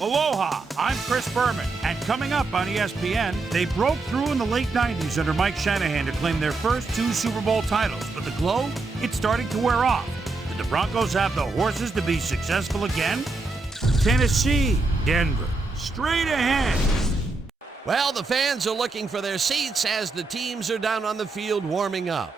Aloha, I'm Chris Berman, and coming up on ESPN, they broke through in the late 90s under Mike Shanahan to claim their first 2 Super Bowl titles, but the glow, it's starting to wear off. Did the Broncos have the horses to be successful again? Tennessee, Denver, straight ahead. Well, the fans are looking for their seats as the teams are down on the field warming up.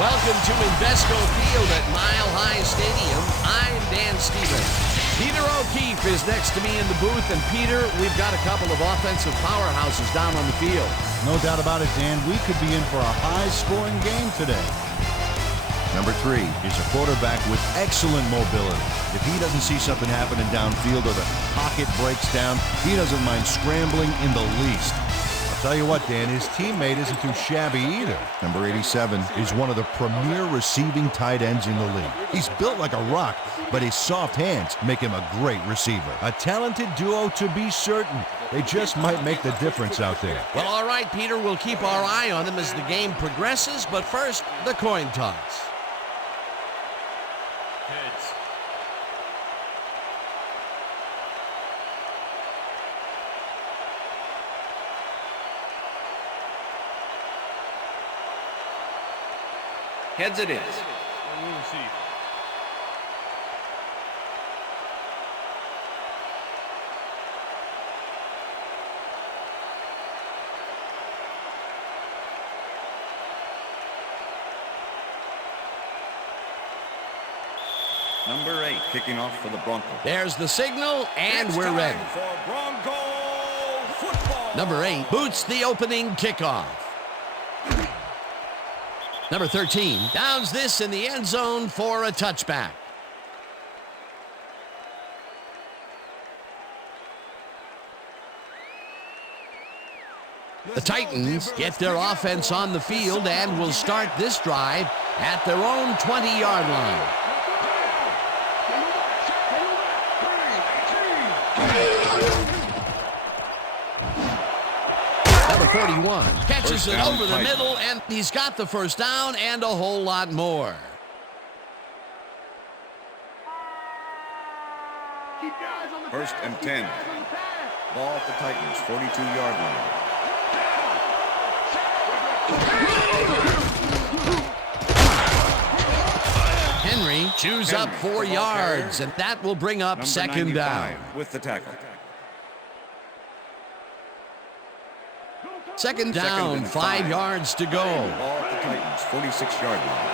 Welcome to Invesco Field at Mile High Stadium. I'm Dan Stevens. Peter O'Keefe is next to me in the booth. And Peter, we've got a couple of offensive powerhouses down on the field. No doubt about it, Dan. We could be in for a high-scoring game today. Number 3 is a quarterback with excellent mobility. If he doesn't see something happening downfield or the pocket breaks down, he doesn't mind scrambling in the least. Tell you what, Dan, his teammate isn't too shabby either. Number 87 is one of the premier receiving tight ends in the league. He's built like a rock, but his soft hands make him a great receiver. A talented duo to be certain. They just might make the difference out there. Well, all right, Peter, we'll keep our eye on them as the game progresses, but first, the coin toss. Heads. Heads it is. Number 8 kicking off for the Broncos. There's the signal, and It's we're time ready. for Bronco football. Number 8 boots the opening kickoff. Number 13 downs this in the end zone for a touchback. The Titans get their offense on the field and will start this drive at their own 20-yard line. Number 41 catches it over the middle, and he's got the first down and a whole lot more. First and 10. Ball at the Titans' 42-yard line. Henry chews up 4 yards, and that will bring up Number second down. 95 with the tackle. Second down, and 5 yards to go. Ball at the Titans' 46-yard line.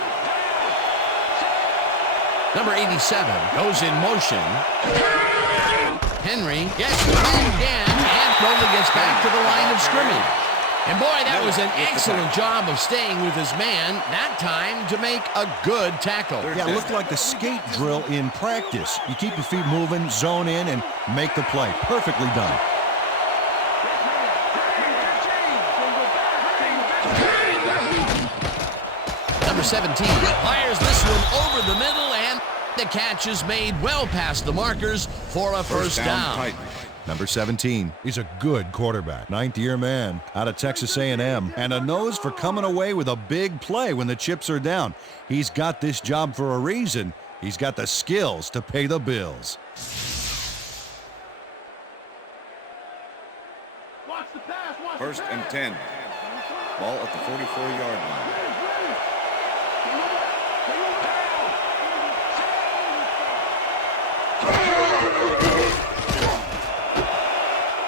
Number 87 goes in motion. Henry gets the ball again and only gets back to the line of scrimmage. And boy, that was an excellent job of staying with his man, that time to make a good tackle. Yeah, it looked like the skate drill in practice. You keep your feet moving, zone in, and make the play. Perfectly done. Number 17 fires this one over the middle, and the catch is made well past the markers for a first down. Titans. Number 17, he's a good quarterback. 9th-year man out of Texas A&M, and a nose for coming away with a big play when the chips are down. He's got this job for a reason. He's got the skills to pay the bills. First and 10. Ball at the 44-yard line.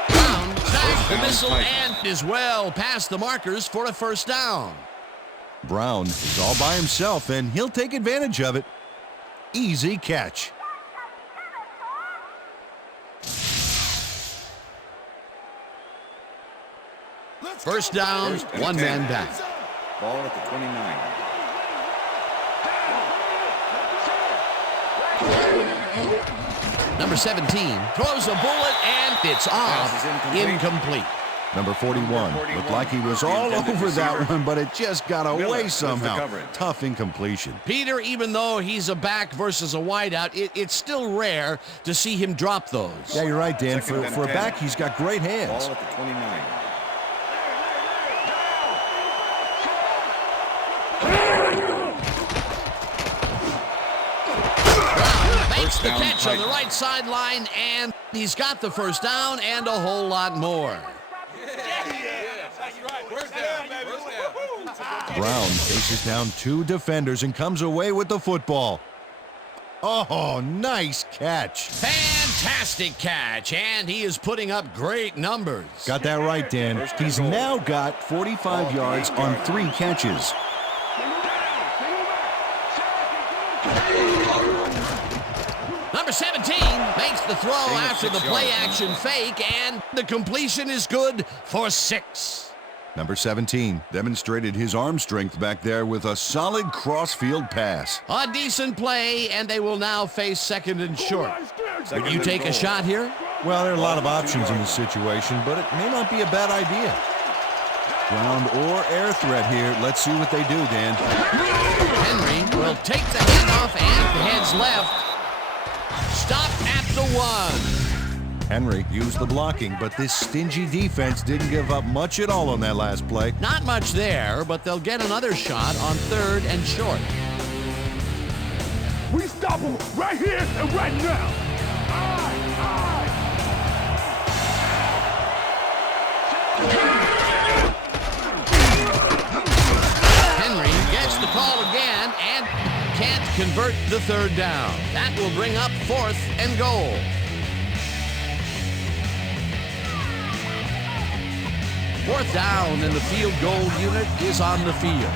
Brown tags the missile and is well past the markers for a first down. Brown is all by himself, and he'll take advantage of it. Easy catch. First down, First and one 10. man back. Ball at the 29. Number 17 throws a bullet, and it's off. Pass is incomplete. Incomplete. Number 41 looked like he was all over that one, but it just got Miller away with the somehow. coverage. Tough incompletion. Peter, even though he's a back versus a wideout, it's still rare to see him drop those. Yeah, you're right, Dan. Second For a and 10. back, he's got great hands. Ball at the 29. Roberts, the Down catch on the Titans. right sideline, and he's got the first down and a whole lot more. Brown faces down 2 defenders and comes away with the football. Oh, nice catch. Fantastic catch, and he is putting up great numbers. Got that right, Dan. He's now got 45 yards on 3 catches. Number 17 makes the throw after the play-action fake, and the completion is good for 6. Number 17 demonstrated his arm strength back there with a solid cross-field pass. A decent play, and they will now face second and short. Would you take a shot here? Well, there are a lot of options in this situation, but it may not be a bad idea. Ground or air threat here. Let's see what they do, Dan. Henry will take the handoff and heads left. Stop at the 1. Henry used the blocking, but this stingy defense didn't give up much at all on that last play. Not much there, but they'll get another shot on 3rd and short. We stop him right here and right now. Henry gets the call again and can't convert the 3rd down. That will bring up 4th and goal. Fourth down, and the field goal unit is on the field.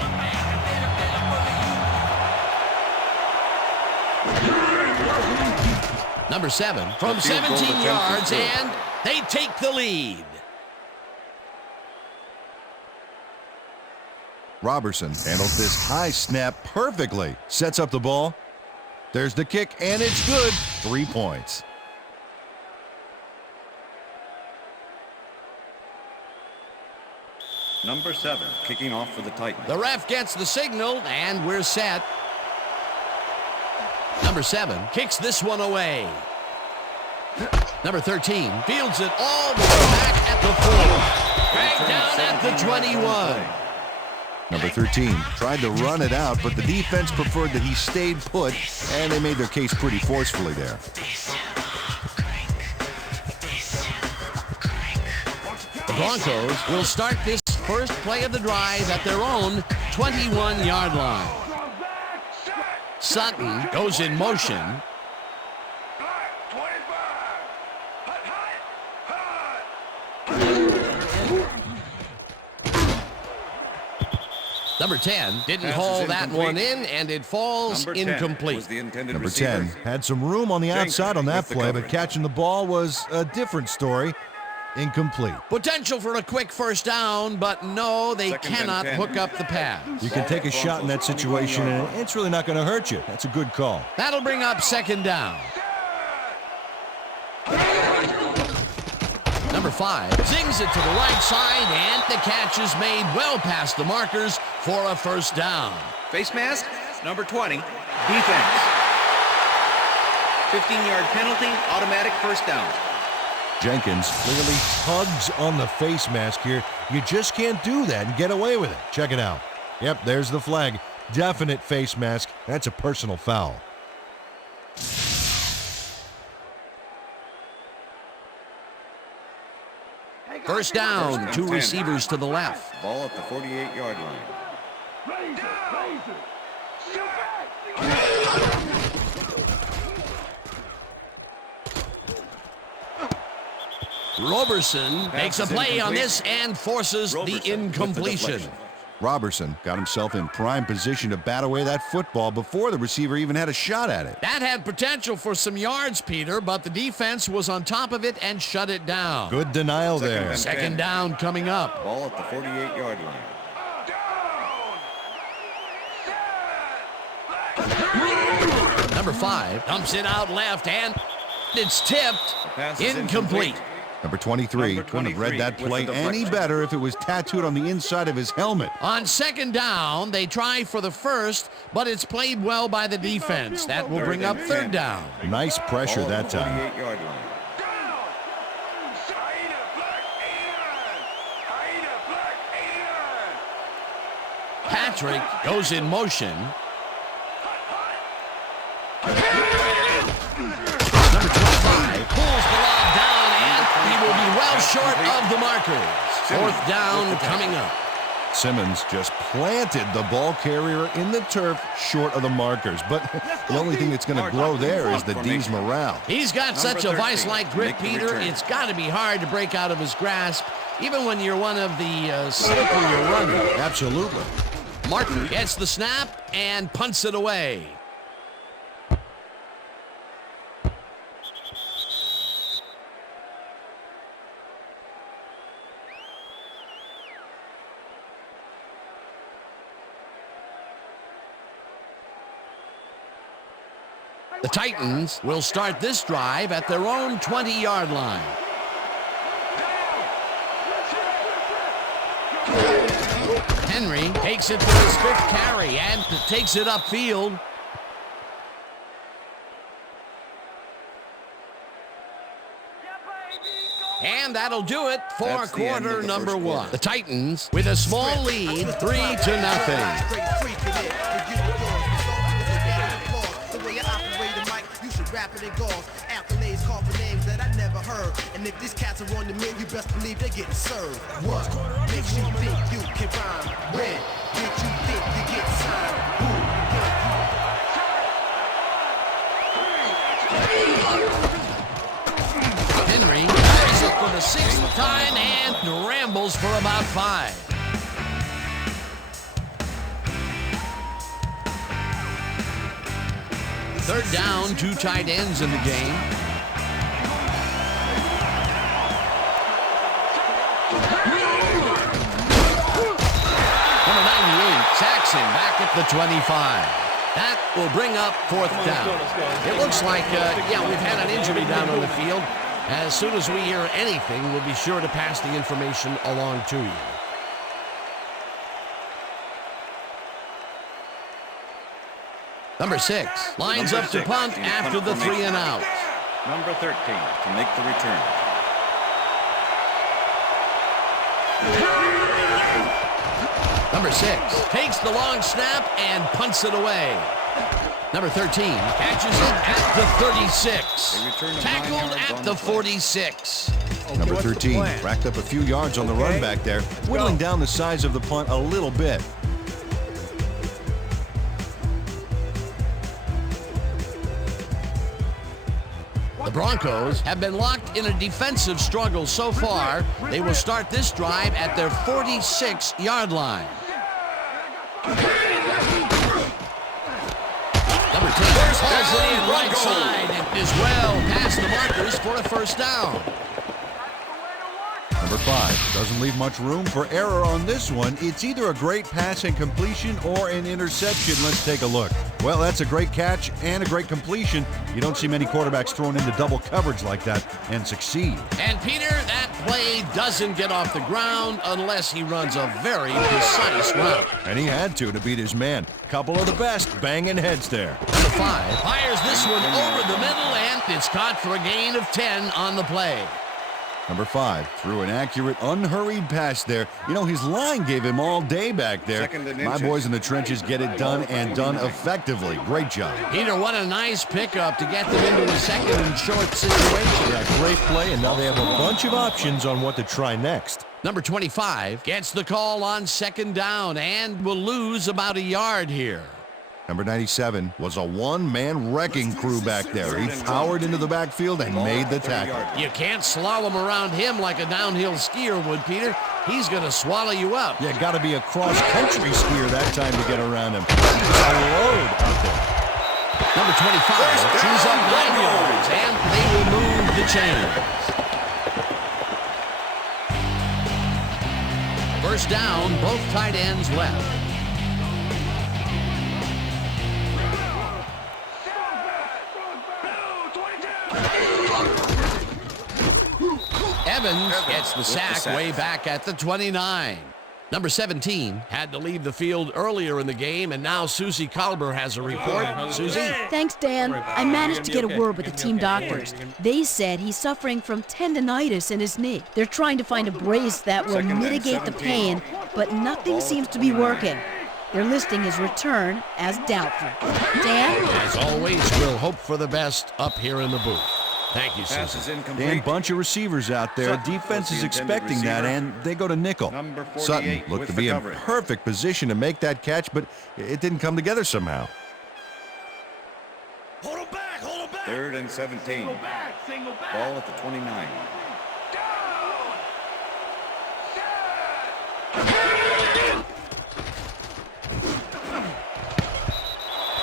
Number 7 from 17 yards, and they take the lead. Robertson handles this high snap perfectly. Sets up the ball. There's the kick, and it's good. 3 points. Number 7, kicking off for the Titans. The ref gets the signal, and we're set. Number 7 kicks this one away. Number 13 fields it all the way back at the 4. Dragged down at the 21. Number 13 tried to run it out, but the defense preferred that he stayed put, and they made their case pretty forcefully there. The Broncos will start this first play of the drive at their own 21-yard line. Sutton goes in motion. Number 10 didn't haul that one in, and it falls incomplete. Number 10 had some room on the outside on that play, but catching the ball was a different story. Incomplete. Potential for a quick first down, but no, they cannot hook up the pass. You can take a shot in that situation, and it's really not going to hurt you. That's a good call. That'll bring up 2nd down. Number 5 zings it to the right side, and the catch is made well past the markers for a first down. Face mask, number 20, defense. 15-yard penalty, automatic first down. Jenkins clearly tugs on the face mask here. You just can't do that and get away with it. Check it out. Yep, there's the flag. Definite face mask. That's a personal foul. First down, 2 receivers to the left. Ball at the 48-yard line. Robertson makes a play on this and forces the incompletion. Robertson got himself in prime position to bat away that football before the receiver even had a shot at it. That had potential for some yards, Peter, but the defense was on top of it and shut it down. Good denial there. Second down coming up. Ball at the 48-yard line. Number 5 dumps it out left, and it's tipped. Incomplete. Number 23 couldn't have read that play any better if it was tattooed on the inside of his helmet. On second down, they try for the first, but it's played well by the defense. That will bring up 3rd down. Nice pressure that time. 48-yard line. Patrick goes in motion. short of the markers. Fourth down coming up. Simmons just planted the ball carrier in the turf short of the markers. But the only thing that's going to grow there is the D's morale. He's got such a 13, vice-like grip, make the Peter. return. It's got to be hard to break out of his grasp, even when you're one of the slippier runners. Absolutely. Martin gets the snap and punts it away. The Titans will start this drive at their own 20-yard line. Henry takes it for his fifth carry and takes it upfield. And that'll do it for That's the end of quarter the number first one. quarter. The Titans with a small lead, 3-0. Accolades call for names that I never heard. And if these cats are on the menu, you best believe they're getting served. What makes you think you can rhyme? When did you think you get signed? Who Henry tries it for the sixth time and rambles for about 5. Third down, 2 tight ends in the game. Number 98 sacks him back at the 25. That will bring up fourth down. It looks like, we've had an injury down on the field. As soon as we hear anything, we'll be sure to pass the information along to you. Number 6 lines up to punt after the 3 and out. Number 13 to make the return. Number 6 takes the long snap and punts it away. Number 13 catches it at the 36. A return of 9 Tackled yards at on the the play. 46. Number 13 racked up a few yards on the run back there, whittling down the size of the punt a little bit. The Broncos have been locked in a defensive struggle so far. They will start this drive at their 46-yard line. Number 10 hauls it in right side and is well past the markers for a first down. Number 5 doesn't leave much room for error on this one. It's either a great pass and completion or an interception. Let's take a look. Well, that's a great catch and a great completion. You don't see many quarterbacks thrown into double coverage like that and succeed. And Peter, that play doesn't get off the ground unless he runs a very precise route. And he had to beat his man. Couple of the best banging heads there. Number 5 fires this one over the middle, and it's caught for a gain of 10 on the play. Number 5 threw an accurate, unhurried pass there. You know, his line gave him all day back there. Second and My inches. boys in the trenches get it done and done effectively. Great job. Peter, what a nice pickup to get them into a second and short situation. Yeah, great play, and now they have a bunch of options on what to try next. Number 25 gets the call on second down and will lose about a yard here. Number 97 was a one-man wrecking crew back there. He powered into the backfield and made the tackle. You can't slalom around him like a downhill skier would, Peter. He's going to swallow you up. You got to be a cross-country skier that time to get around him. He's a load out there. Number 25 chews up 9 yards, and they will move the chains. First down, both tight ends left. Evans gets the sack way back at the 29. Number 17 had to leave the field earlier in the game, and now Susie Colber has a report. Susie? Thanks, Dan. I managed to get a word with the team doctors. They said he's suffering from tendonitis in his knee. They're trying to find a brace that will mitigate the pain, but nothing seems to be working. They're listing his return as doubtful. Dan? As always, we'll hope for the best up here in the booth. Thank you, Pass Susan. is incomplete. Dan, bunch of receivers out there. Sutton Defense was is the intended expecting that, receiver. and they go to nickel. Number 48 Sutton looked with to the be in coverage. perfect position to make that catch, but it didn't come together somehow. Hold him back, hold him back. 3rd and 17. Ball at the 29.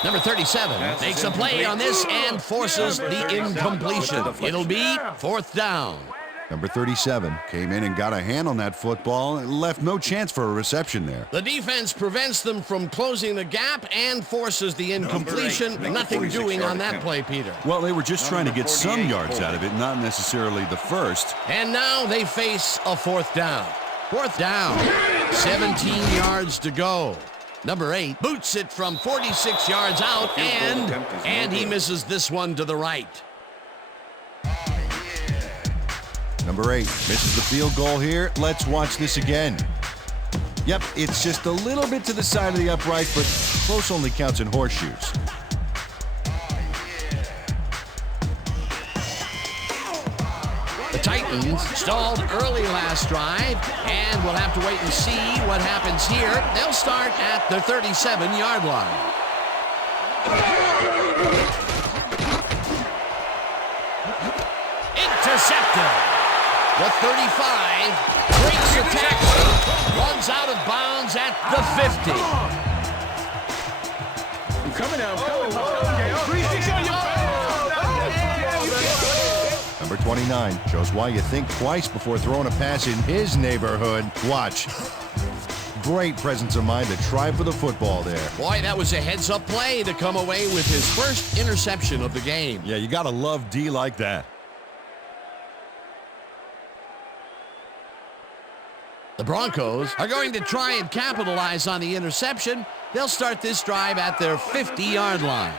Number 37 makes a play on this and forces the incompletion. It'll be 4th down. Number 37 came in and got a hand on that football and left no chance for a reception there. The defense prevents them from closing the gap and forces the incompletion. Nothing doing on that play, Peter. Well, they were just trying to get some yards out of it, not necessarily the first. And now they face a 4th down. 4th down. 17 yards to go. Number 8 boots it from 46 yards out, and he misses this one to the right. Number 8 misses the field goal here. Let's watch this again. Yep, it's just a little bit to the side of the upright, but close only counts in horseshoes. The Titans stalled early last drive, and we'll have to wait and see what happens here. They'll start at the 37-yard line. Intercepted. The 35 breaks the tackle, runs out of bounds at the 50. I'm coming out. Okay. 360 on your back. Number 29 shows why you think twice before throwing a pass in his neighborhood. Watch. Great presence of mind to try for the football there. Boy, that was a heads-up play to come away with his first interception of the game. Yeah, you got to love D like that. The Broncos are going to try and capitalize on the interception. They'll start this drive at their 50-yard line.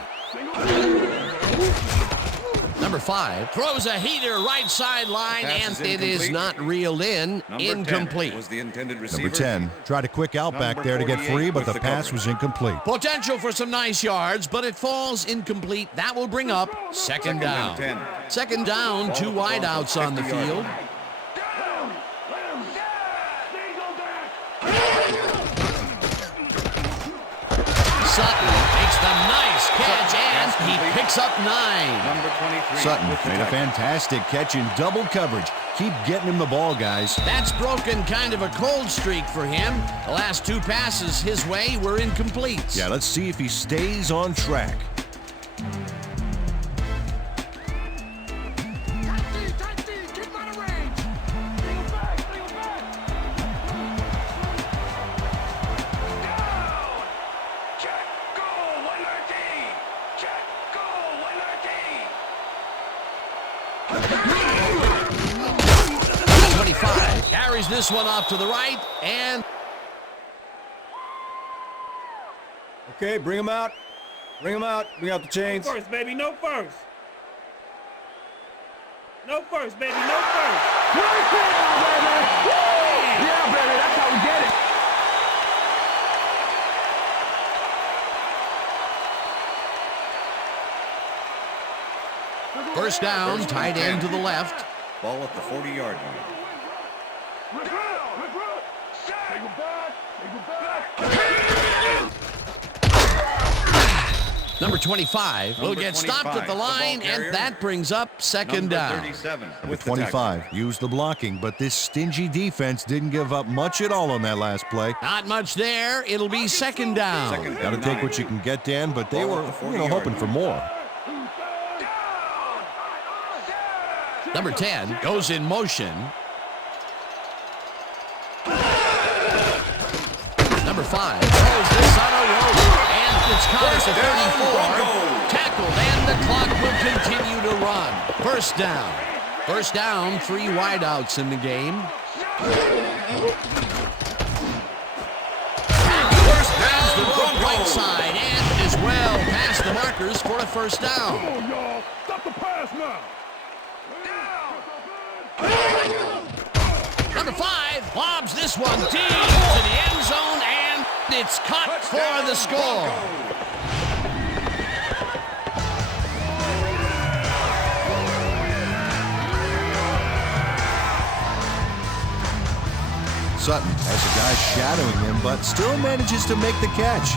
Number 5 throws a heater right sideline, and it is not reeled in. Incomplete. Was the intended receiver. Number 10 tried a quick out back there to get free, but the pass was incomplete. Potential for some nice yards, but it falls incomplete. That will bring up 2nd down. 2nd down, 2 wideouts on the field. Sutton makes the nice catch, and he picks up 9. Number 23. Sutton made a fantastic catch in double coverage. Keep getting him the ball, guys. That's broken kind of a cold streak for him. The last 2 passes his way were incomplete. Yeah, let's see if he stays on track. Carries this one off to the right, and Okay, bring him out. Bring him out. Bring out the chains. No first, baby. No first. No first, baby. No first. Right there, baby. Woo! Yeah, baby. That's how we get it. First down, tight end to the left. Ball at the 40-yard line. Number 25 will get stopped at the line, and that brings up 2nd down. 37 Number with 25 used the blocking, but this stingy defense didn't give up much at all on that last play. Not much there. It'll be 2nd down. Got to take what you can get, Dan, but they were, hoping for more. Number 10 goes in motion. Number 5 throws this on a rope, and it's caught at the 34. Tackled, and the clock will continue to run. First down. First down, 3 wideouts in the game. First grabs the rope right side, and is well past the markers for a first down. Come on, y'all. Stop the pass now. Number 5 lobs this one deep to the end zone, and it's caught for the score. Sutton has a guy shadowing him, but still manages to make the catch.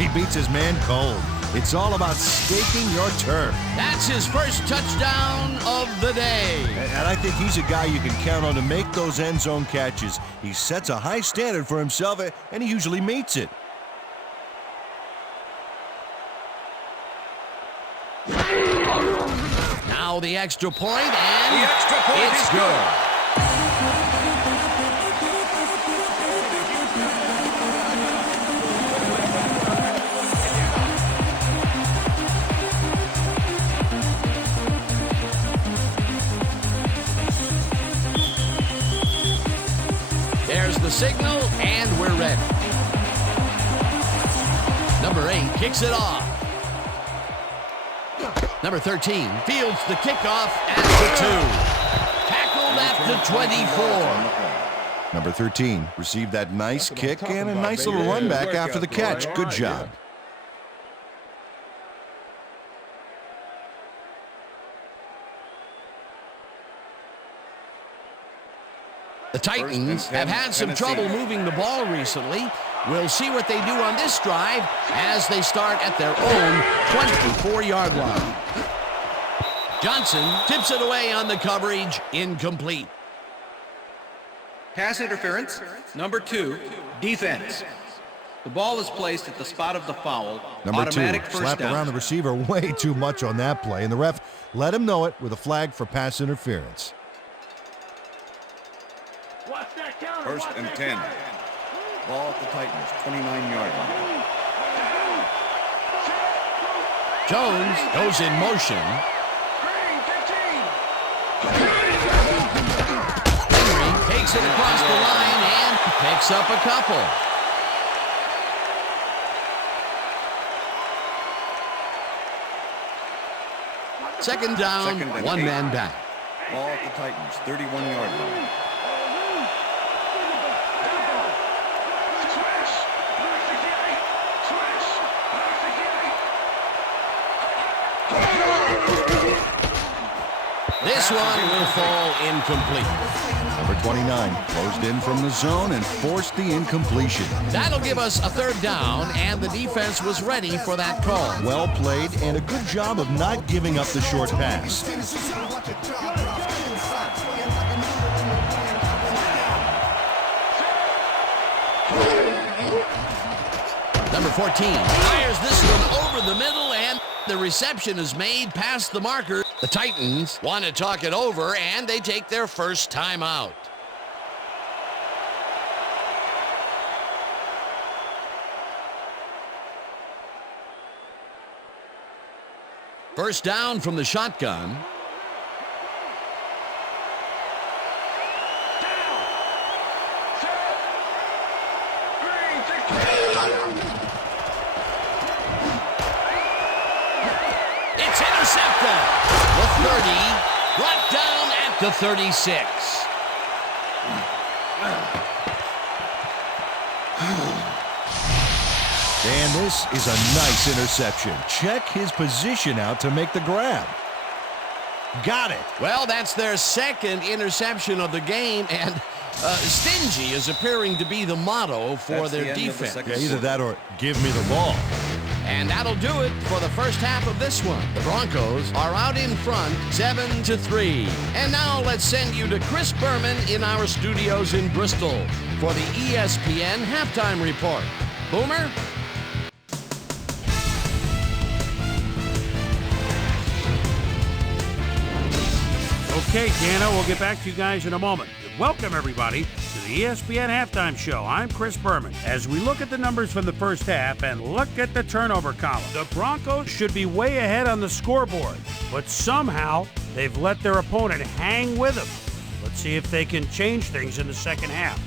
He beats his man cold. It's all about staking your turf. That's his first touchdown of the day. And I think he's a guy you can count on to make those end zone catches. He sets a high standard for himself, and he usually meets it. Now the extra point, and it's good. There's the signal, and we're ready. Number 8 kicks it off. Number 13 fields the kickoff at the 2. Tackled at the 24. Number 13 received that nice kick and a nice little run back after the catch. Good job. The Titans have had some trouble moving the ball recently. We'll see what they do on this drive as they start at their own 24-yard line. Johnson tips it away on the coverage, incomplete. Pass interference, number 2, defense. The ball is placed at the spot of the foul. Number 2 automatic first slapped down. around the receiver way too much on that play, and the ref let him know it with a flag for pass interference. First and 10. Ball at the Titans, 29-yard line. Jones goes in motion. Henry takes it across the line and picks up a couple. Second down, one man back. Ball at the Titans, 31-yard line. This one will fall incomplete. Number 29 closed in from the zone and forced the incompletion. That'll give us a third down, and the defense was ready for that call. Well played and a good job of not giving up the short pass. Number 14 fires this one over the middle, and the reception is made past the marker. The Titans want to talk it over, and they take their first timeout. First down from the shotgun. It's intercepted. The 30 brought down at the 36. And this is a nice interception. Check his position out to make the grab. Got it. Well, that's their second interception of the game, and stingy is appearing to be the motto for their defense. Yeah, either that or give me the ball. And that'll do it for the first half of this one. The Broncos are out in front, 7-3. And now let's send you to Chris Berman in our studios in Bristol for the ESPN Halftime Report. Boomer? Okay, Dana, we'll get back to you guys in a moment. Welcome, everybody, to the ESPN Halftime Show. I'm Chris Berman. As we look at the numbers from the first half and look at the turnover column, the Broncos should be way ahead on the scoreboard, but somehow they've let their opponent hang with them. Let's see if they can change things in the second half.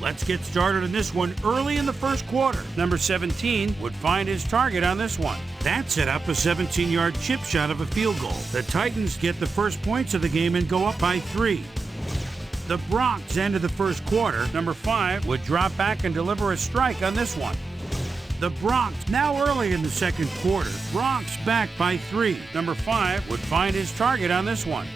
Let's get started on this one early in the first quarter. Number 17 would find his target on this one. That set up a 17-yard chip shot of a field goal. The Titans get the first points of the game and go up by 3. The Broncos ended the first quarter. Number 5 would drop back and deliver a strike on this one. The Broncos, now early in the second quarter, Broncos back by 3. Number 5 would find his target on this one.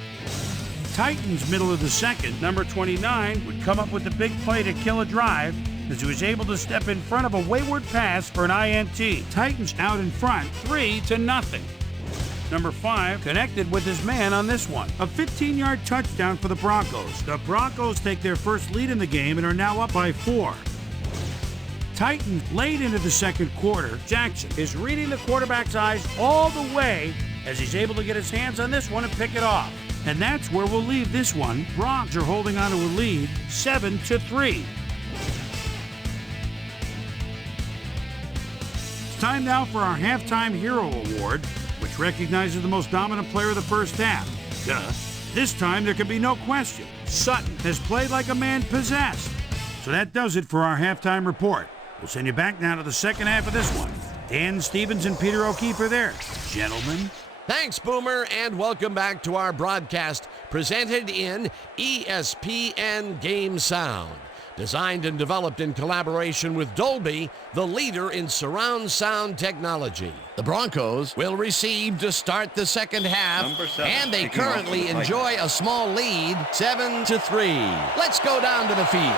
Titans, middle of the second, number 29 would come up with the big play to kill a drive as he was able to step in front of a wayward pass for an INT. Titans out in front, 3-0. Number 5 connected with his man on this one. A 15-yard touchdown for the Broncos. The Broncos take their first lead in the game and are now up by 4. Titans late into the second quarter. Jackson is reading the quarterback's eyes all the way as he's able to get his hands on this one and pick it off. And that's where we'll leave this one. Broncos are holding on to a lead, 7-3. It's time now for our Halftime Hero Award, which recognizes the most dominant player of the first half. Duh. This time there can be no question. Sutton has played like a man possessed. So that does it for our halftime report. We'll send you back now to the second half of this one. Dan Stevens and Peter O'Keefe are there. Gentlemen. Thanks, Boomer, and welcome back to our broadcast presented in ESPN Game Sound. Designed and developed in collaboration with Dolby, the leader in surround sound technology. The Broncos will receive to start the second half, and they currently enjoy a small lead, 7-3. Let's go down to the field.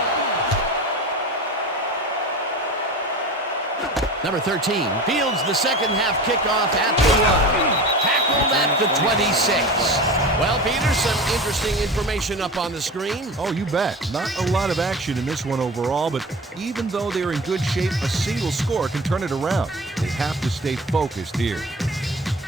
Number 13 fields the second half kickoff at the 1. Tackled at the 26. Well, Peter, some interesting information up on the screen. Oh, you bet. Not a lot of action in this one overall, but even though they're in good shape, a single score can turn it around. They have to stay focused here.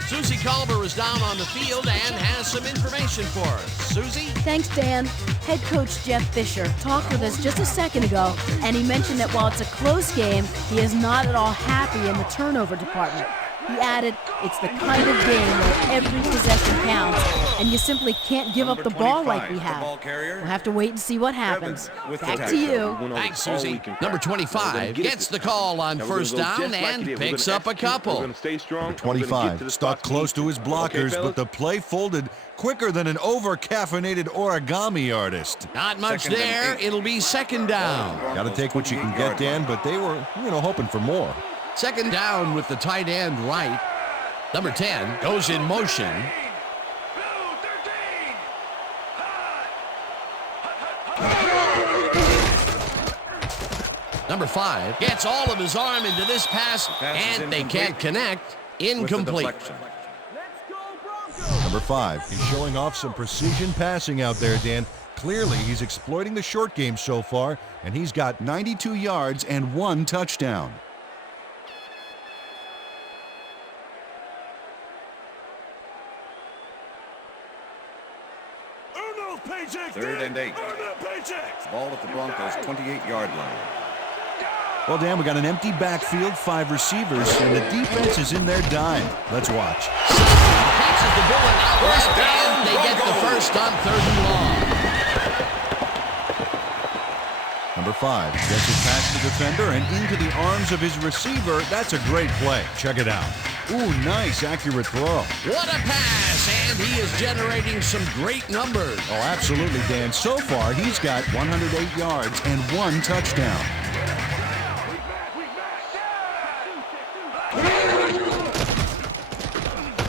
Susie Culver is down on the field and has some information for us. Susie? Thanks, Dan. Head coach Jeff Fisher talked with us just a second ago, and he mentioned that while it's a close game, he is not at all happy in the turnover department. He added, it's the kind of game where every possession counts, and you simply can't give up the ball like we have. We'll have to wait and see what happens. Back to you. Thanks, Susie. Number 25 gets the call on first down and picks up a couple. Number 25 stuck close to his blockers, but the play folded quicker than an over-caffeinated origami artist. Not much there. It'll be second down. Got to take what you can get, Dan, but they were, hoping for more. Second down with the tight end right. Number 10 goes in motion. Number 5 gets all of his arm into this pass, and they can't connect. Incomplete. Number 5 is showing off some precision passing out there, Dan. Clearly, he's exploiting the short game so far, and he's got 92 yards and 1 touchdown. Third and 8. Ball at the Broncos' 28-yard line. Well, Dan, we got an empty backfield, 5 receivers, and the defense is in their dime. Let's watch. Passes the ball out right, and they get the first on 3rd and long. Number 5 gets it past the defender and into the arms of his receiver. That's a great play. Check it out. Ooh, nice, accurate throw. What a pass, and he is generating some great numbers. Oh, absolutely, Dan. So far, he's got 108 yards and 1 touchdown.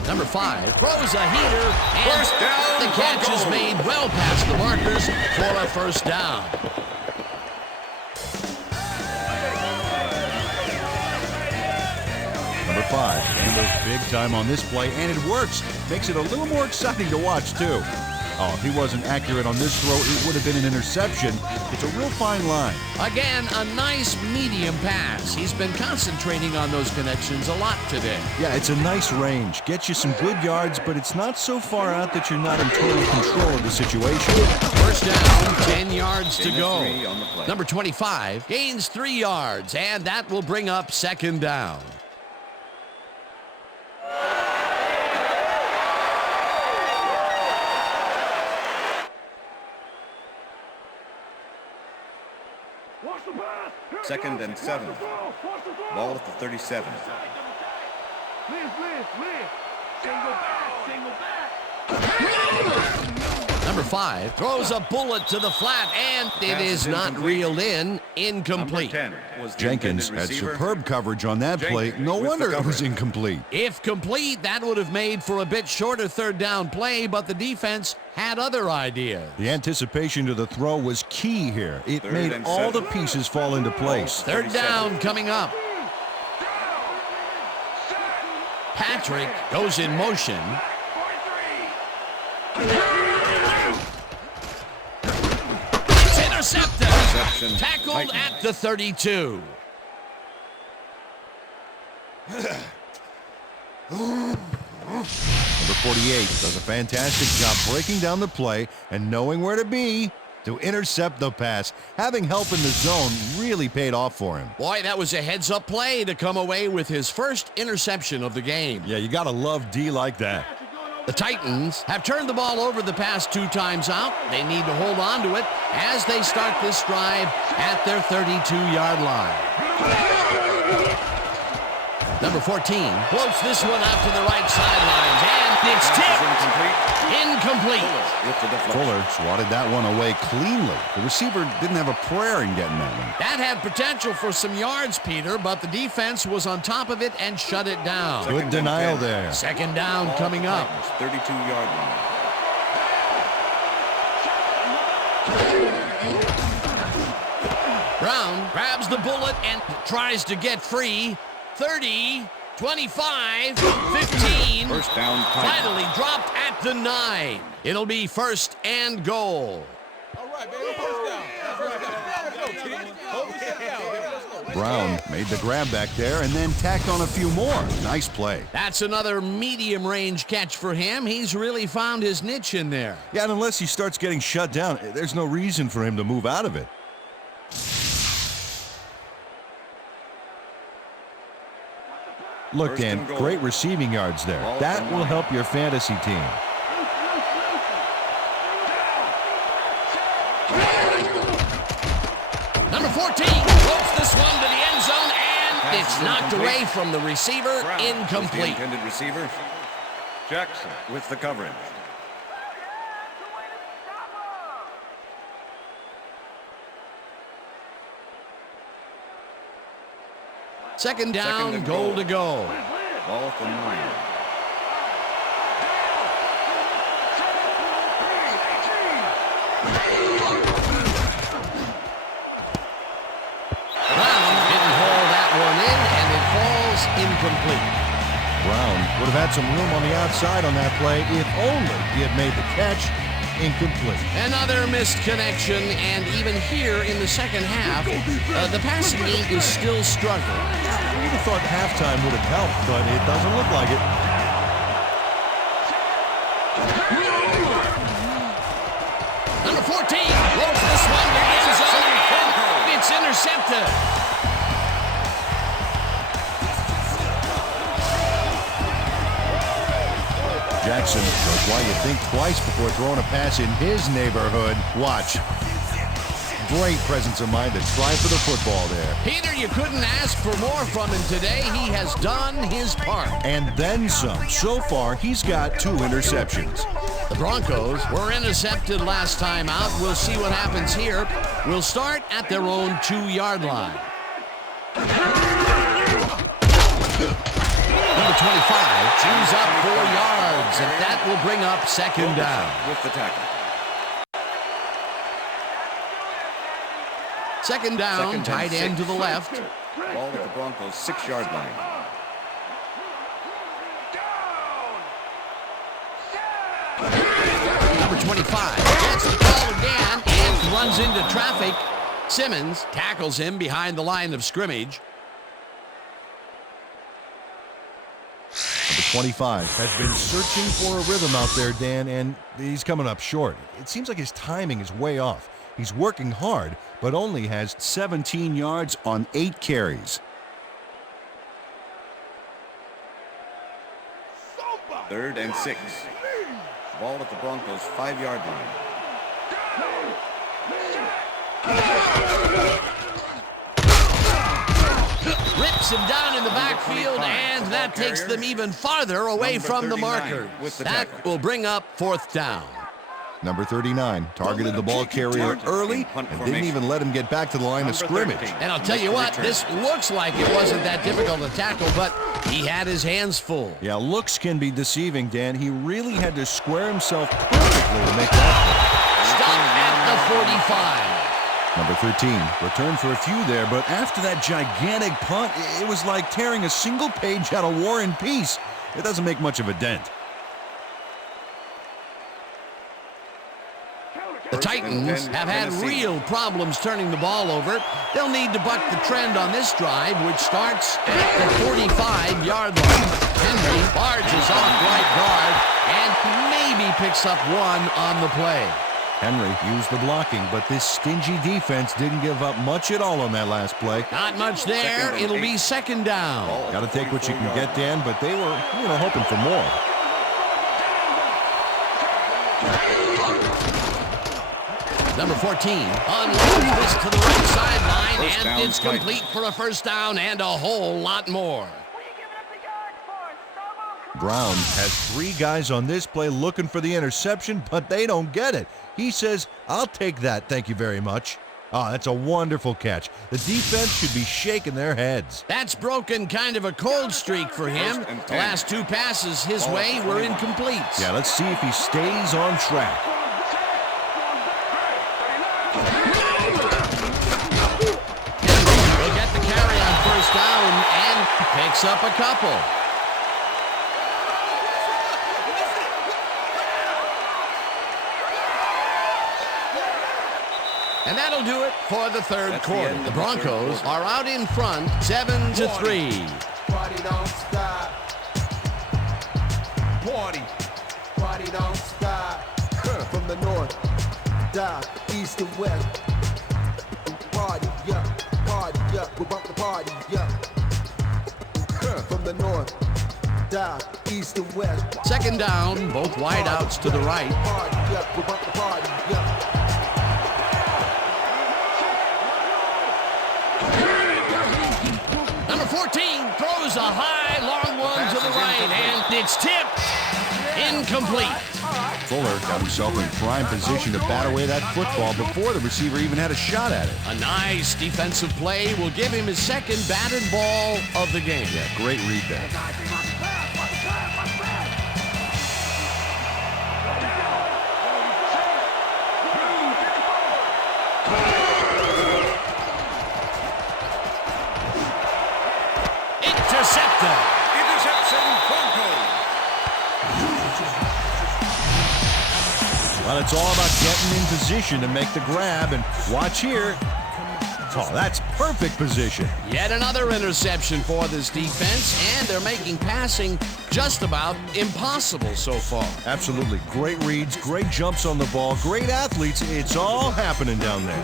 Number 5 throws a heater, and first down, the catch is made well past the markers for a first down. Number 5 handles big time on this play, and it works. Makes it a little more exciting to watch, too. Oh, if he wasn't accurate on this throw, it would have been an interception. It's a real fine line. Again, a nice medium pass. He's been concentrating on those connections a lot today. Yeah, it's a nice range. Gets you some good yards, but it's not so far out that you're not in total control of the situation. First down, 10 yards to go. Number 25 gains 3 yards, and that will bring up second down. Second and 7. Ball at the 37. Number 5 throws a bullet to the flat, and it is not reeled in. Incomplete. Jenkins had superb coverage on that play. No wonder it was incomplete. If complete, that would have made for a bit shorter third down play, but the defense had other ideas. The anticipation to the throw was key here. It made all the pieces fall into place. Third down coming up. Patrick goes in motion. It's intercepted. Tackled at the 32. Number 48 does a fantastic job breaking down the play and knowing where to be to intercept the pass. Having help in the zone really paid off for him. Boy, that was a heads-up play to come away with his first interception of the game. Yeah, you got to love D like that. The Titans have turned the ball over the past 2 times out. They need to hold on to it as they start this drive at their 32-yard line. Number 14 floats this one out to the right sidelines, and it's tipped. Incomplete. Fuller swatted that one away cleanly. The receiver didn't have a prayer in getting that one. That had potential for some yards, Peter, but the defense was on top of it and shut it down. Good denial there. Second down coming up. 32-yard line. Brown grabs the bullet and tries to get free. 30, 25, 15. First down. Finally dropped at the 9. It'll be first and goal. All right, baby. First down. Brown made the grab back there and then tacked on a few more. Nice play. That's another medium range catch for him. He's really found his niche in there. Yeah, and unless he starts getting shut down, there's no reason for him to move out of it. Look, Dan, great receiving yards there. That will help your fantasy team. Number 14 ropes this one to the end zone, and it's knocked away from the receiver. Incomplete. The intended receiver. Jackson with the coverage. Second down, goal to go. Ball at the 9. Brown didn't haul that one in, and it falls incomplete. Brown would have had some room on the outside on that play if only he had made the catch. Incomplete. Another missed connection, and even here in the second half, the passing game is still struggling. I would have thought halftime would have helped, but it doesn't look like it. Number 14 ropes this one to the end zone, and it's intercepted. Jackson knows why you think twice before throwing a pass in his neighborhood. Watch. Great presence of mind to try for the football there. Peter, you couldn't ask for more from him today. He has done his part. And then some. So far, he's got 2 interceptions. The Broncos were intercepted last time out. We'll see what happens here. We'll start at their own 2-yard line. Number 25 chews up 4 yards, and that will bring up second down. With the tackle. Second down, tight end to the left. Ball at the Broncos' 6-yard line. Number 25 gets the ball again and runs into traffic. Simmons tackles him behind the line of scrimmage. Number 25 has been searching for a rhythm out there, Dan, and he's coming up short. It seems like his timing is way off. He's working hard, but only has 17 yards on 8 carries. Third and 6. Ball at the Broncos' 5-yard line. Rips him down in the backfield, and that takes them even farther away from the marker. That will bring up fourth down. Number 39 targeted the ball carrier early and didn't even let him get back to the line of scrimmage. And I'll tell you what, this looks like it wasn't that difficult to tackle, but he had his hands full. Yeah, looks can be deceiving, Dan. He really had to square himself perfectly to make that. Stop at the 45. Number 13 returned for a few there, but after that gigantic punt, it was like tearing a single page out of War and Peace. It doesn't make much of a dent. The Titans have had real problems turning the ball over. They'll need to buck the trend on this drive, which starts at the 45-yard line. Henry barges off right guard and maybe picks up one on the play. Henry used the blocking, but this stingy defense didn't give up much at all on that last play. Not much there. It'll be second down. Got to take what you can get, Dan, but they were, hoping for more. Number 14 unloads this to the right sideline, and it's complete for a first down and a whole lot more. Brown has 3 guys on this play looking for the interception, but they don't get it. He says, "I'll take that, thank you very much." Oh, that's a wonderful catch. The defense should be shaking their heads. That's broken kind of a cold streak for him. The last 2 passes his way were incomplete. Yeah, let's see if he stays on track. Henry will get the carry on first down and picks up a couple. And that'll do it for the third quarter. The Broncos are out in front, 7-3. Party don't stop. Party. Party don't stop. From the north, south, east and west. Party, yeah. Party, yeah. We bump the party, yeah. From the north, south, east and west. Second down, both wideouts to the right. Party, yeah. We bump the party, yeah. Number 14 throws a high, long one to the right, and it's tipped. Incomplete. Fuller got himself in prime position to bat away that football before the receiver even had a shot at it. A nice defensive play will give him his second batted ball of the game. Yeah, great read there. Interception, Broncos. Well, it's all about getting in position to make the grab, and watch here. Oh, that's perfect position. Yet another interception for this defense, and they're making passing just about impossible so far. Absolutely. Great reads, great jumps on the ball, great athletes. It's all happening down there.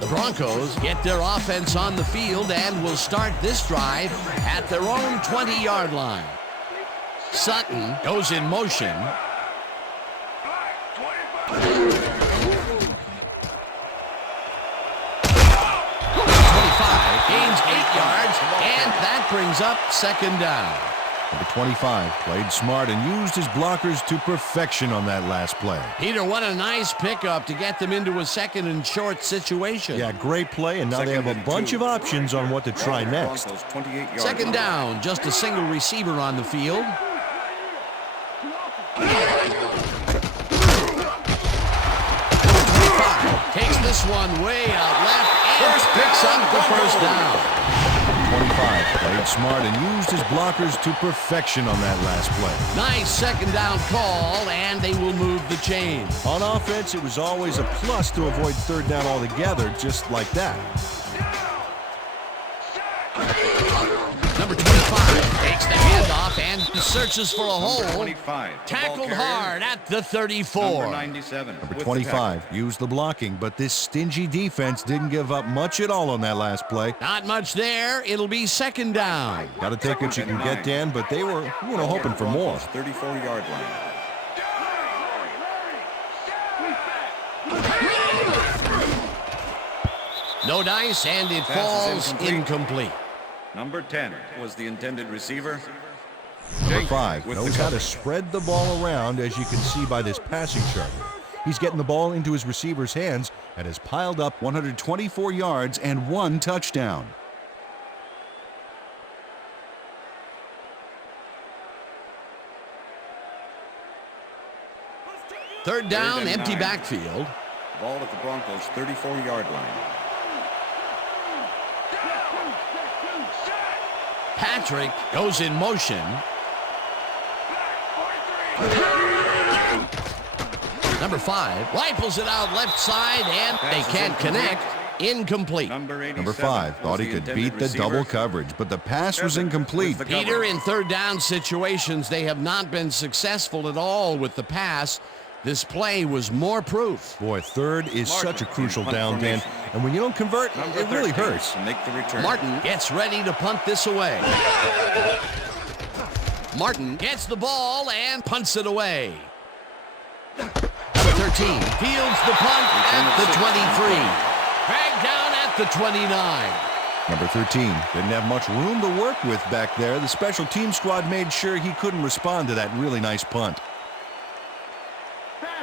The Broncos get their offense on the field and will start this drive at their own 20-yard line. Sutton goes in motion. Gains 8 yards, and that brings up second down. Number 25 played smart and used his blockers to perfection on that last play. Peter, what a nice pickup to get them into a second and short situation. Yeah, great play, and now they have a bunch of options on what to try next. Second down, just a single receiver on the field. Takes this one way out left and picks up the first down. 25 played smart and used his blockers to perfection on that last play. Nice second down call, and they will move the chain. On offense, it was always a plus to avoid third down altogether, just like that. Number 25 takes the handoff and searches for a hole. 25. Tackled hard at the 34. Number 97. Number 25 used the blocking, but this stingy defense didn't give up much at all on that last play. Not much there. It'll be second down. Got to take what you can get, Dan, but they were, hoping for more. 34-yard line. No dice, and it falls incomplete. Number 10 was the intended receiver. Number 5 knows how to spread the ball around, as you can see by this passing chart. He's getting the ball into his receiver's hands and has piled up 124 yards and 1 touchdown. Third down, empty backfield. Ball at the Broncos' 34-yard line. Patrick goes in motion. Number 5 rifles it out left side, and they can't connect. Incomplete. Number 5 thought he could beat the double coverage, but the pass was incomplete. Peter, in third down situations, they have not been successful at all with the pass. This play was more proof. Boy, third is such a crucial down, Dan, and when you don't convert, it really hurts. Make the return. Martin gets ready to punt this away. Martin gets the ball and punts it away. Number 13 fields the punt at the 23. Dragged down at the 29. Number 13 didn't have much room to work with back there. The special team squad made sure he couldn't respond to that really nice punt.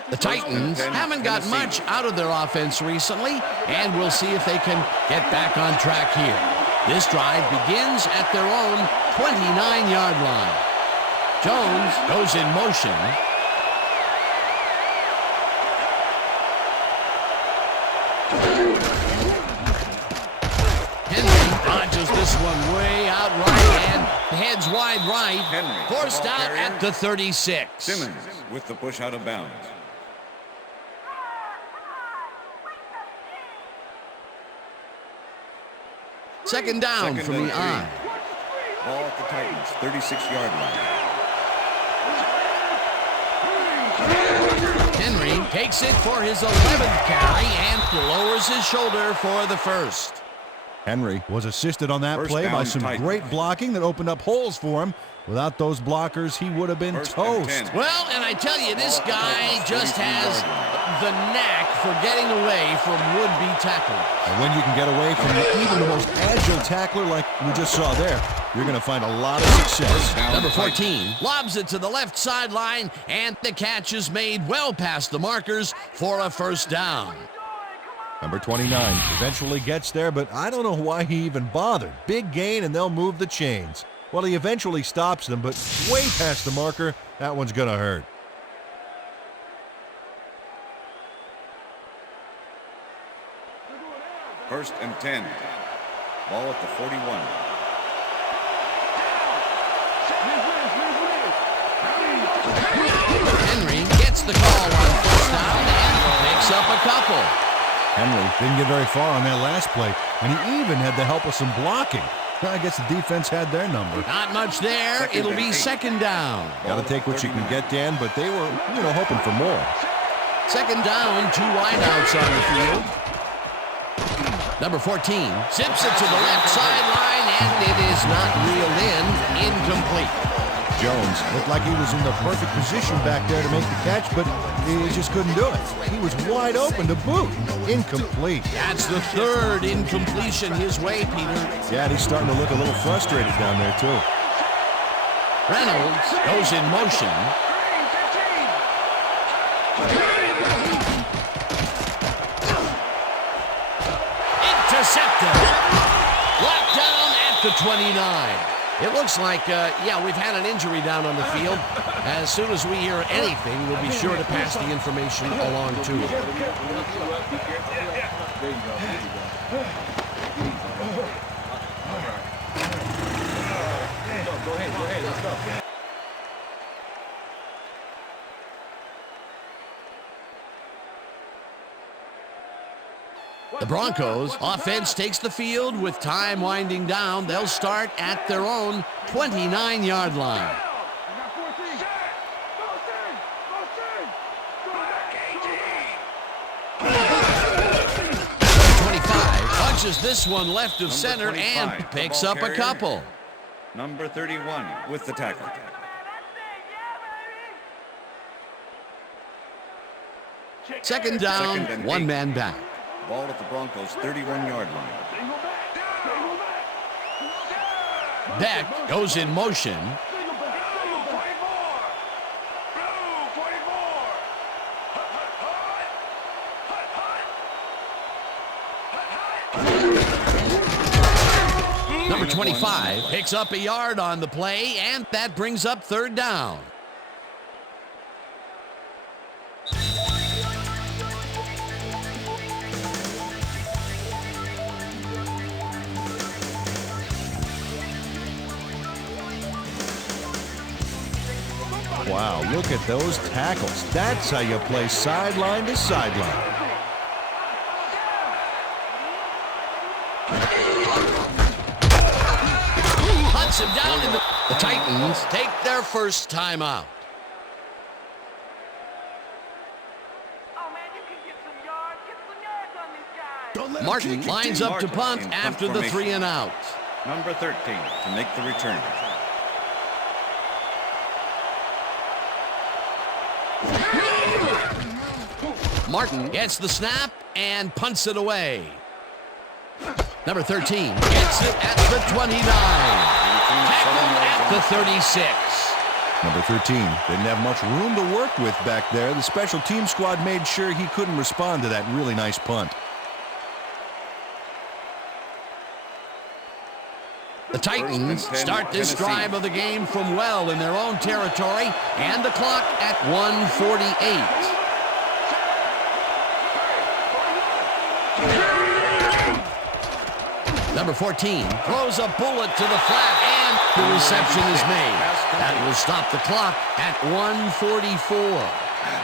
The Titans haven't got much out of their offense recently, and we'll see if they can get back on track here. This drive begins at their own 29-yard line. Jones goes in motion. Henry dodges this one way out right and heads wide right. Henry, Forced out at the 36. Simmons with the push out of bounds. Second down from the eye. Ball at the Titans' 36-yard line. Henry takes it for his 11th carry and lowers his shoulder for the first. Henry was assisted on that First play by down, some Titans. great blocking that opened up holes for him. Without those blockers, he would have been First and toast. 10. Well, and I tell you, this guy just has the knack for getting away from would-be tacklers. And when you can get away from even the most agile tackler like we just saw there, you're going to find a lot of success. Number 14 lobs it to the left sideline, and the catch is made well past the markers for a first down. Number 29 eventually gets there, but I don't know why he even bothered. Big gain, and they'll move the chains. Well, he eventually stops them, but way past the marker, that one's going to hurt. First and 10. Ball at the 41. Henry gets the call on first down and picks up a couple. Henry didn't get very far on that last play, and he even had the help of some blocking. I guess the defense had their number. Not much there. It'll be second down. Got to take what you can get, Dan, but they were, hoping for more. Second down, 2 wideouts on the field. Number 14 zips it to the left sideline, and it is not reeled in. Incomplete. Jones looked like he was in the perfect position back there to make the catch, but he just couldn't do it. He was wide open to boot. Incomplete. That's the third incompletion his way, Peter. Yeah, he's starting to look a little frustrated down there, too. Reynolds goes in motion. Intercepted. Locked down at the 29. It looks like, we've had an injury down on the field. As soon as we hear anything, we'll be sure to pass the information along to you. The Broncos offense takes the field with time winding down. They'll start at their own 29-yard line. 25 punches this one left of center and picks up a couple. Number 31 with the tackle. Second down, one man back. Ball at the Broncos' 31-yard line. Beck goes in motion. Number 25 picks up a yard on the play, and that brings up third down. Wow, look at those tackles. That's how you play sideline to sideline. Hunts him down in the Titans take their first timeout. Martin lines up to punt after the 3 and out. Number 13 to make the return. Martin gets the snap and punts it away. Number 13 gets it at the 29. Tackled at the 36. Number 13 didn't have much room to work with back there. The special team squad made sure he couldn't respond to that really nice punt. The Titans start this drive of the game from well in their own territory, and the clock at 1:48. Number 14 throws a bullet to the flat, and the reception is made. That will stop the clock at 1:44.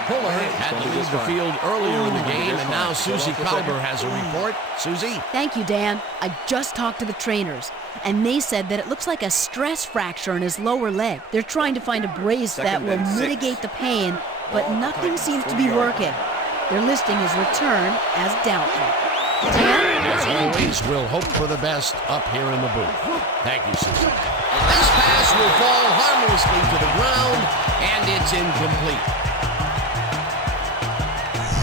Puller had to leave the field earlier in the game, and now Susie Calber has a report. Susie? Thank you, Dan. I just talked to the trainers, and they said that it looks like a stress fracture in his lower leg. They're trying to find a brace that will mitigate the pain, but nothing seems to be working. They're listing his return as doubtful. Dan? As always, we'll hope for the best up here in the booth. Thank you, Susie. This pass will fall harmlessly to the ground, and it's incomplete.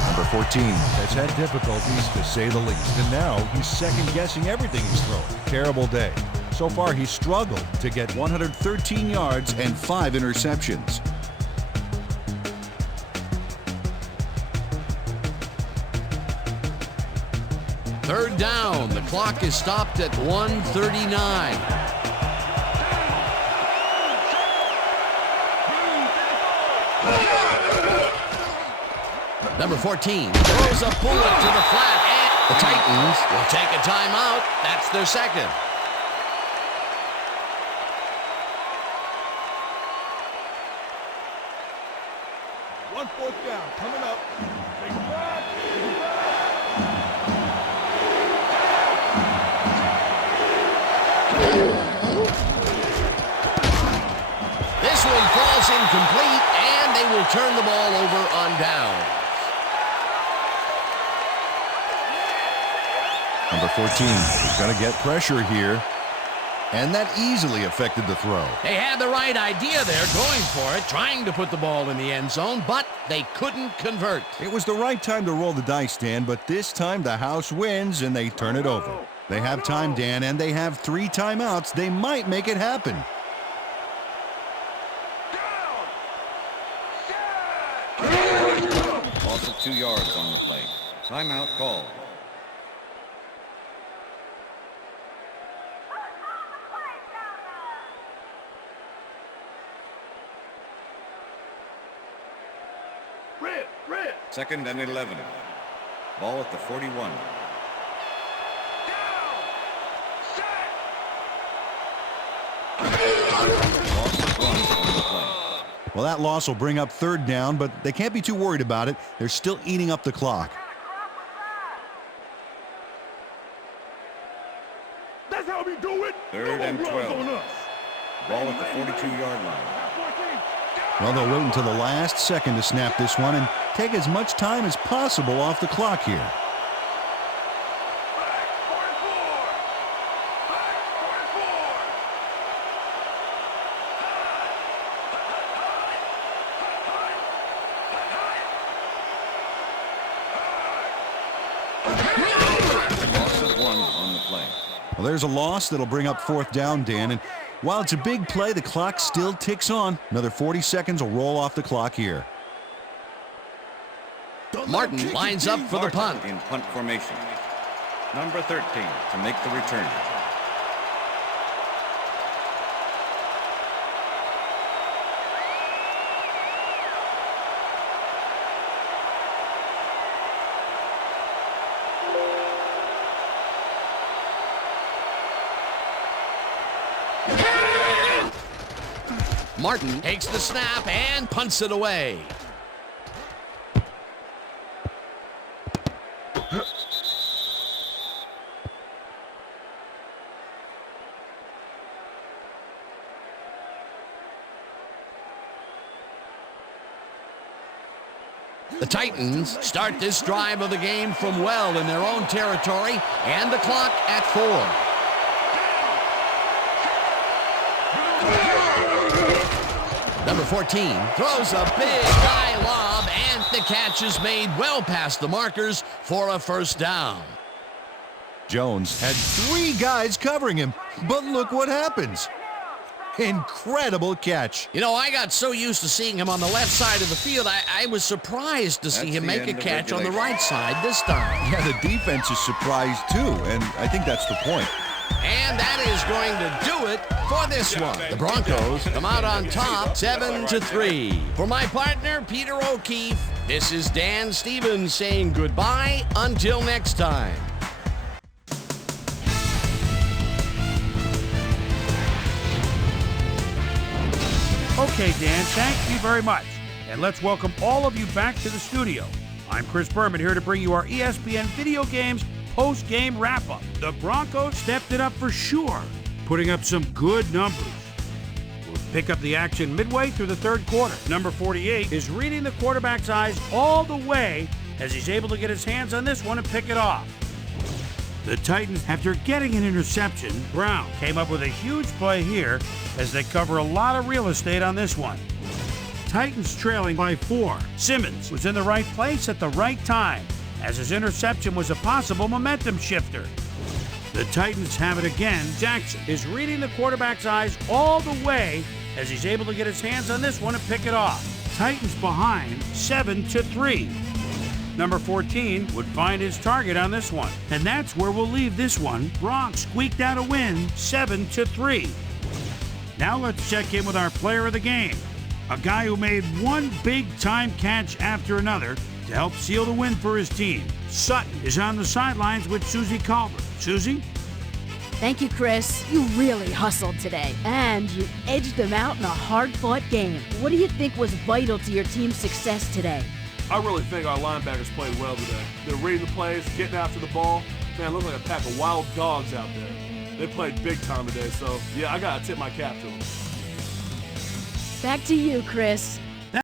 Number 14 has had difficulties, to say the least, and now he's second-guessing everything he's thrown. Terrible day. So far, he's struggled to get 113 yards and 5 interceptions. Third down. The clock is stopped at 1:39. Number 14 throws a bullet to the flat, and the Titans will take a timeout. That's their second. One fourth down coming up. This one falls incomplete, and they will turn the ball over on down. Number 14 is going to get pressure here, and that easily affected the throw. They had the right idea there, going for it, trying to put the ball in the end zone, but they couldn't convert. It was the right time to roll the dice, Dan, but this time the house wins and they turn it over. They have time, Dan, and they have 3 timeouts. They might make it happen. Loss of 2 yards on the play. Timeout called. Second and 11. Ball at the 41. Well, that loss will bring up third down, but they can't be too worried about it. They're still eating up the clock. That's how we do it. Third and 12. Ball at the 42-yard line. Well, they'll wait until the last second to snap this one and take as much time as possible off the clock here. Loss of 1 on the play. Well, there's a loss that'll bring up fourth down, Dan, and while it's a big play, the clock still ticks on. Another 40 seconds will roll off the clock here. Martin lines up for the punt. In punt formation. Number 13 to make the return. Martin takes the snap and punts it away. The Titans start this drive of the game from well in their own territory, and the clock at 4. Number 14 throws a big high lob, and the catch is made well past the markers for a first down. Jones had 3 guys covering him, but look what happens. Incredible catch. You know, I got so used to seeing him on the left side of the field, I was surprised to see him make a catch on the right side this time. Yeah, the defense is surprised too, and I think that's the point. And that is going to do it for this one. The Broncos come out on top 7-3. For my partner, Peter O'Keefe, this is Dan Stevens saying goodbye until next time. Okay, Dan, thank you very much. And let's welcome all of you back to the studio. I'm Chris Berman here to bring you our ESPN Video Games post-game wrap-up. The Broncos stepped it up for sure, putting up some good numbers. We'll pick up the action midway through the third quarter. Number 48 is reading the quarterback's eyes all the way as he's able to get his hands on this one and pick it off. The Titans, after getting an interception, Brown came up with a huge play here as they cover a lot of real estate on this one. Titans trailing by 4. Simmons was in the right place at the right time, as his interception was a possible momentum shifter. The Titans have it again. Jackson is reading the quarterback's eyes all the way as he's able to get his hands on this one and pick it off. Titans behind 7-3. Number 14 would find his target on this one. And that's where we'll leave this one. Bronx squeaked out a win, 7-3. Now let's check in with our player of the game. A guy who made one big-time catch after another to help seal the win for his team. Sutton is on the sidelines with Susie Culver. Susie? Thank you, Chris. You really hustled today, and you edged them out in a hard-fought game. What do you think was vital to your team's success today? I really think our linebackers played well today. They're reading the plays, getting after the ball. Man, it looked like a pack of wild dogs out there. They played big time today, so yeah, I gotta tip my cap to them. Back to you, Chris.